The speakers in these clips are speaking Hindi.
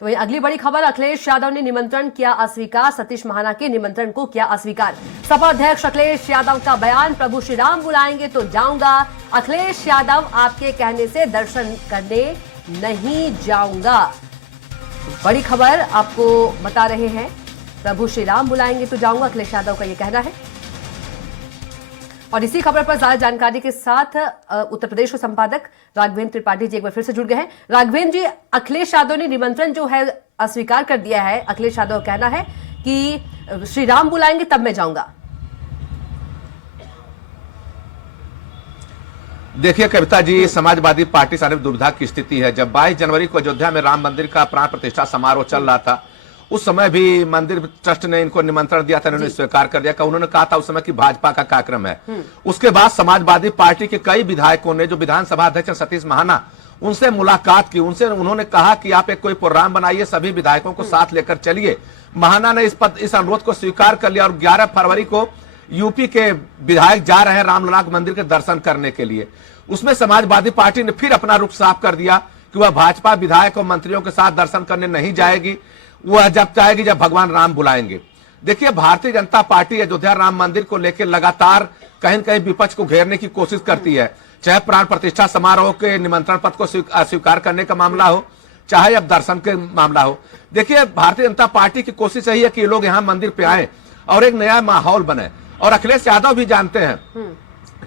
तो वहीं अगली बड़ी खबर, अखिलेश यादव ने निमंत्रण किया अस्वीकार, सतीश महाना के निमंत्रण को किया अस्वीकार। सपा अध्यक्ष अखिलेश यादव का बयान, प्रभु श्री राम बुलाएंगे तो जाऊंगा, अखिलेश यादव आपके कहने से दर्शन करने नहीं जाऊंगा। बड़ी खबर आपको बता रहे हैं, प्रभु श्री राम बुलाएंगे तो जाऊंगा, अखिलेश यादव का यह कहना है। और इसी खबर पर ज्यादा जानकारी के साथ उत्तर प्रदेश के संपादक राघवेंद्र त्रिपाठी जी एक बार फिर से जुड़ गए हैं। राघवेंद्र जी, अखिलेश यादव ने निमंत्रण जो है अस्वीकार कर दिया है। अखिलेश यादव का कहना है कि श्री राम बुलाएंगे तब मैं जाऊंगा। देखिए कविता जी, समाजवादी पार्टी सारे दुविधा की स्थिति है। जब 22 जनवरी को अयोध्या में राम मंदिर का प्राण प्रतिष्ठा समारोह चल रहा था, उस समय भी मंदिर ट्रस्ट ने इनको निमंत्रण दिया था, इन्होंने स्वीकार कर दिया। उन्होंने कहा था उस समय कि भाजपा का कार्यक्रम है। उसके बाद समाजवादी पार्टी के कई विधायकों ने, जो विधानसभा अध्यक्ष सतीश महाना, उनसे मुलाकात की। उन्होंने कहा कि आप एक कोई प्रोग्राम बनाइए, सभी विधायकों को साथ लेकर चलिए। महाना ने इस अनुरोध को स्वीकार कर लिया और 11 फरवरी को यूपी के विधायक जा रहे हैं रामलला मंदिर के दर्शन करने के लिए। उसमें समाजवादी पार्टी ने फिर अपना रुख साफ कर दिया कि वह भाजपा विधायक और मंत्रियों के साथ दर्शन करने नहीं जाएगी, वह जब चाहेगी जब भगवान राम बुलाएंगे। देखिए, भारतीय जनता पार्टी अयोध्या राम मंदिर को लेकर लगातार कहीं न कहीं विपक्ष को घेरने की कोशिश करती है, चाहे प्राण प्रतिष्ठा समारोह के निमंत्रण पत्र को अस्वीकार करने का मामला हो, चाहे अब दर्शन के मामला हो। देखिए, भारतीय जनता पार्टी की कोशिश यही है कि ये लोग यहाँ मंदिर पे आए और एक नया माहौल बने। और अखिलेश यादव भी जानते हैं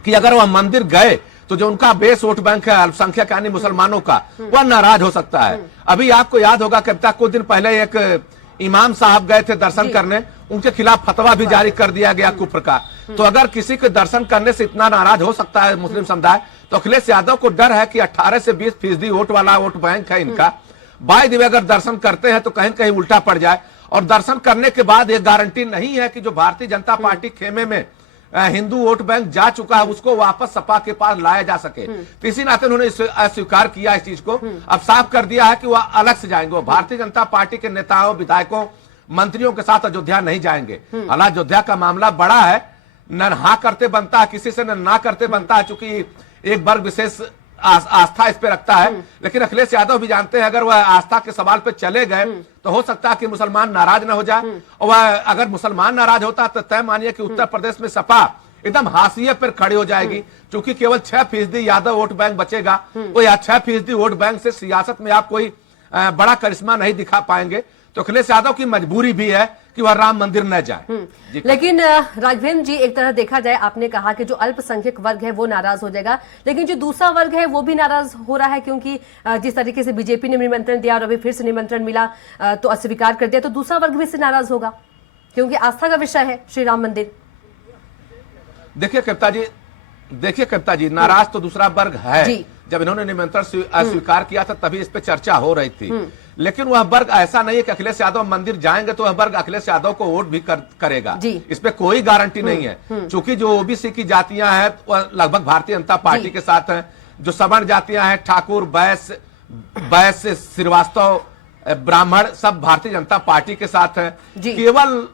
कि अगर वह मंदिर गए तो जो उनका बेस वोट बैंक है अल्पसंख्यक यानी मुसलमानों का, वह नाराज हो सकता है। अभी आपको याद होगा कि कुछ दिन पहले एक इमाम साहब गए थे दर्शन करने, उनके खिलाफ फतवा भी जारी कर दिया गया कुफ्र का। तो अगर किसी के दर्शन करने से इतना नाराज हो सकता है मुस्लिम समुदाय, तो अखिलेश यादव को डर है कि 18 से 20% वोट वाला वोट बैंक है इनका। बाय द वे अगर दर्शन करते हैं तो कहीं कहीं उल्टा पड़ जाए, और दर्शन करने के बाद ये गारंटी नहीं है कि जो भारतीय जनता पार्टी खेमे में हिंदू वोट बैंक जा चुका है उसको वापस सपा के पास लाया जा सके। तो इसी नाते उन्होंने अस्वीकार किया इस चीज को। अब साफ कर दिया है कि वह अलग से जाएंगे, वो भारतीय जनता पार्टी के नेताओं, विधायकों, मंत्रियों के साथ अयोध्या नहीं जाएंगे। हालांकि अयोध्या का मामला बड़ा है, न हाँ करते बनता है किसी से, न ना करते बनता है, चूंकि एक वर्ग विशेष आस्था इस पे रखता है। लेकिन अखिलेश यादव भी जानते हैं अगर वह आस्था के सवाल पे चले गए तो हो सकता है कि मुसलमान नाराज न हो जाए। और वह अगर मुसलमान नाराज होता तो तय मानिए कि उत्तर प्रदेश में सपा एकदम हाशिए पर खड़ी हो जाएगी, क्योंकि केवल 6% यादव वोट बैंक बचेगा। वो या 6% वोट बैंक से सियासत में आप कोई बड़ा करिश्मा नहीं दिखा पाएंगे। तो अखिलेश यादव की मजबूरी भी है कि वह राम मंदिर न जाए। लेकिन राघवेंद्र जी, एक तरह देखा जाए, आपने कहा कि जो अल्पसंख्यक वर्ग है वो नाराज हो जाएगा, लेकिन जो दूसरा वर्ग है वो भी नाराज हो रहा है, क्योंकि जिस तरीके से बीजेपी ने निमंत्रण दिया और अभी फिर से निमंत्रण मिला तो अस्वीकार कर दिया, तो दूसरा वर्ग भी इससे नाराज होगा, क्योंकि आस्था का विषय है श्री राम मंदिर। देखिए कविता जी, नाराज तो दूसरा वर्ग है। जब इन्होंने निमंत्रण स्वीकार किया था तभी इस पे चर्चा हो रही थी। लेकिन वह वर्ग ऐसा नहीं है कि अखिलेश यादव मंदिर जाएंगे तो वह वर्ग अखिलेश यादव को वोट भी करेगा। इस पे कोई गारंटी नहीं है, क्योंकि जो ओबीसी की जातियां हैं वह लगभग भारतीय जनता पार्टी के साथ हैं। जो सवर्ण जातियां हैं, ठाकुर, वैश्य, श्रीवास्तव, ब्राह्मण, सब भारतीय जनता पार्टी के साथ हैं। केवल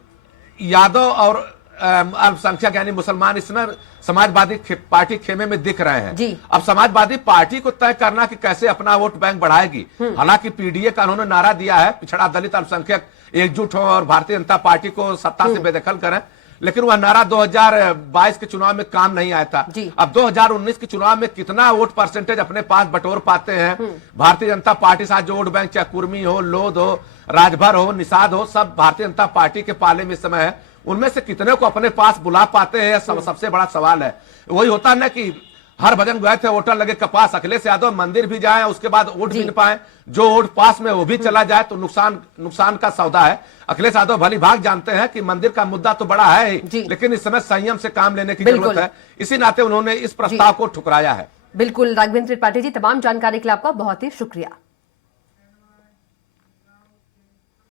यादव और अल्पसंख्यक यानी मुसलमान इस समय समाजवादी पार्टी खेमे में दिख रहे हैं। अब समाजवादी पार्टी को तय करना कि कैसे अपना वोट बैंक बढ़ाएगी। हालांकि पीडीए का उन्होंने नारा दिया है पिछड़ा दलित अल्पसंख्यक एकजुट हो और भारतीय जनता पार्टी को सत्ता से बेदखल करें, लेकिन वह नारा 2022 के चुनाव में काम नहीं आया था। अब 2019 के चुनाव में कितना वोट परसेंटेज अपने पास बटोर पाते हैं भारतीय जनता पार्टी साथ जो वोट बैंक, चाहे कुर्मी हो, लोध हो, राजभर हो, निषाद हो, सब भारतीय जनता पार्टी के पाले में इस समय है। उनमें से कितने को अपने पास बुला पाते हैं, सबसे बड़ा सवाल है। वही होता ना कि हर भजन गए थे वोटर लगे कपास, अखिलेश यादव मंदिर भी जाए उसके बाद वोट भी न पाए, जो वोट पास में वो भी चला जाए तो नुकसान का सौदा है। अखिलेश यादव भली भाग जानते हैं कि मंदिर का मुद्दा तो बड़ा है ही, लेकिन इस समय संयम से काम लेने की जरूरत है। इसी नाते उन्होंने इस प्रस्ताव को ठुकराया है। बिल्कुल राघवेंद्र त्रिपाठी जी, तमाम जानकारी के लिए आपका बहुत ही शुक्रिया।